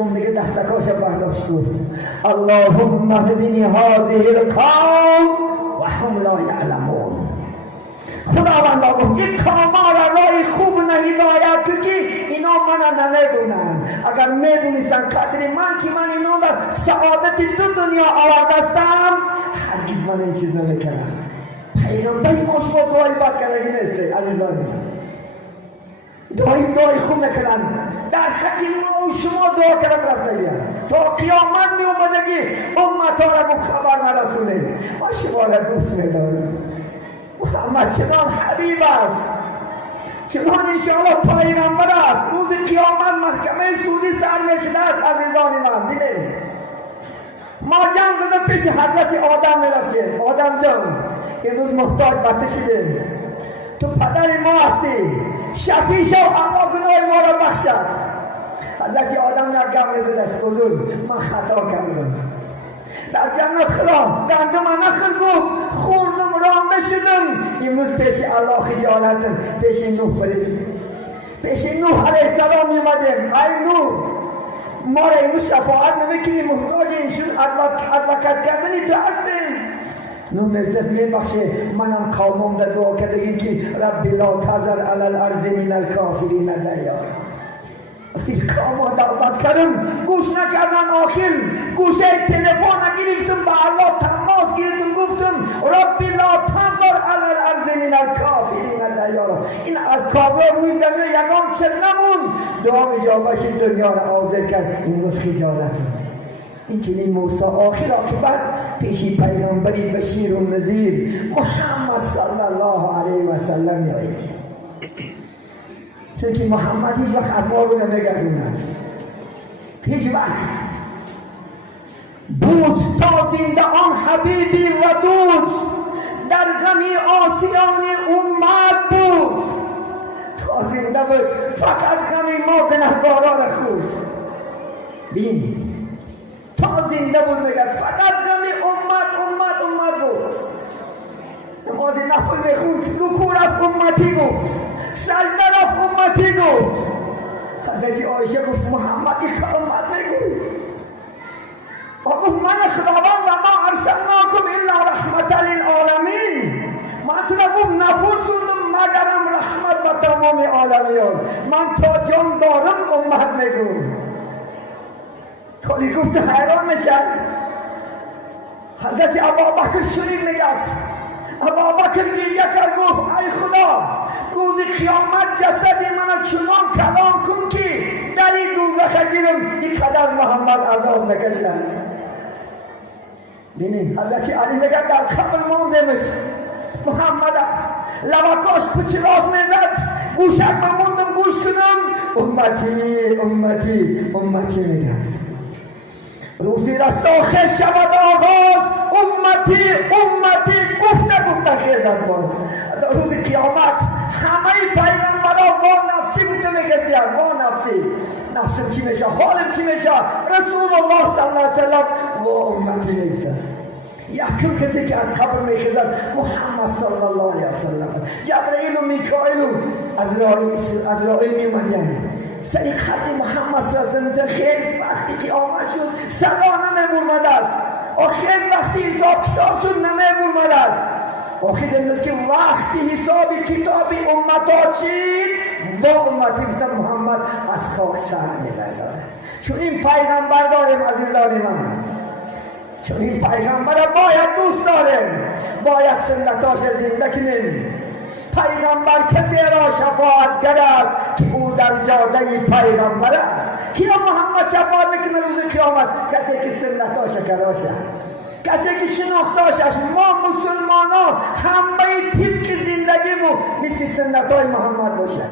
دوستم دیگه دستکاش برداشت گفت اللهم اهدنی هذه القوم و هم لا یعلمون. خداوندا گفت این قوما را راه خوب هدایت که اینا من نمیدونن. اگر میدونستن قدر من که من اینا در سعادت دو دنیا آوردستم هرگز من این چیز نمیکردم. پیغمبری ما شما دعای بد کردگی نیسته عزیزان من. دعای خوب نکردن در حق ما و شما دعا کردن رفتگی تا قیامت می اومدگی امتا را گفت خبر نرسونه. ما شما را دوست میدارم. محمد چنان حبیب است، چنان انشاءالله پیغمبر است. روز قیامت محکمه سودی سر میشده است عزیزان من. بینید ما جنگ زده پیش حضرت آدم میرفتیم. آدم جان امروز محتاج بته شدیم، تو پدر ما هستی، شفیع شو الله گناه ما را بخشد. حضرت آدم یک گم زده است حضور من خطا کردم در جنت خدا گندم نخل گفت خوردم رانده شدم. امروز پیش الله خجالتم پیش نوح برید. پیش نوح علیه السلام میمدیم. ای نوح ما را امروز شفاعت نمیکنی، محتاج اینشون ادوکت کردنی تو هستیم. نوح میگفت میبخشه منم قومم در دعا کردگیم که رب لا تذر علی الارض من الکافرین دیارا. وقتی قوم دعوت کردم گوش نکردن. آخر گوشه تلفن گرفتم به الله تماس گرفتم گفتم رب لا تذر علی الارض من الکافرین دیارا. این از کافر روی زمین یگان چه نمون. دعا اجابهش این دنیا را آزر کرد. این روز خجالتم. این چنین موسی آخر عاقبت پیشی پیغمبری بشیر و نذیر محمد صلی الله علیه و سلم میآید. چون که محمد هیچ وقت از ما رو نمیگردوند. هیچ وقت بود تا زنده آن حبیبی ودود در غمی آسیان امت بود. تا زنده بود فقط غمی ما گنهکاران را خورد. بین تا زنده بود میگه فقط غمی امت بود. نماز نفل میخوند رکوع رفت امتی گفت، سجده رفت امتی گفت. حضرت عایشه گفت محمد یک امت میگو. و گفت من خداوند و ما ارسلناکم الا رحمت للعالمین. من تو نگفت نفل سوندم مگرم رحمت و تمام عالمیان. من تا جان دارم امت میگو. خالی گفت حیران میشن. حضرت ابوبکر شنید میگه ابوبکر گریه کرد گفت ای خدا روز قیامت جسد من چنان کلام کن که در این دوزخ گیرم اینقدر محمد عذاب نکشند. بینید حضرت علی میگه در قبر ماندمش محمد لبکاش پچ راست میزد گوشک بموندم گوش کنم امتی میگه روزی رست آخر شود آغاز امتی گفته خیزد باز. روز قیامت همه پیغمبران وا نفسی گفته میخزید وا نفسی نفسم چی میشه حالم چی میشه. رسول الله صلی الله علیه وسلم وا امتی میگفته است. یکم کسی که از قبر میخزد محمد صلی الله علیه وسلم. جبرئیل و میکائیل و عزرائیل میومدن سری قبل محمد صلی الله علیه وسلم. خیز وقتی که آمد شد صدا نمیبرمد است. آخر وقتی حساب کتاب شد نمیبرمد است. آخر امروز که وقتی حساب کتابی امتا چید و امتی گفتم محمد از خاک سر نبردارد. چون این پیغمبر داریم عزیزان من. چون این پیغمبر باید دوست داریم، باید سنتاش زنده کنیم. پیغمبر کسی را شفاعت کرده است که او در جاده پیغمبر است. کیا محمد شفاعت میکنه روز قیامت؟ کسی که سنتاش کراشه، کسی که شناختاشش. ما مسلمان ها همه طبق زندگیمون مثل سنتای محمد باشه.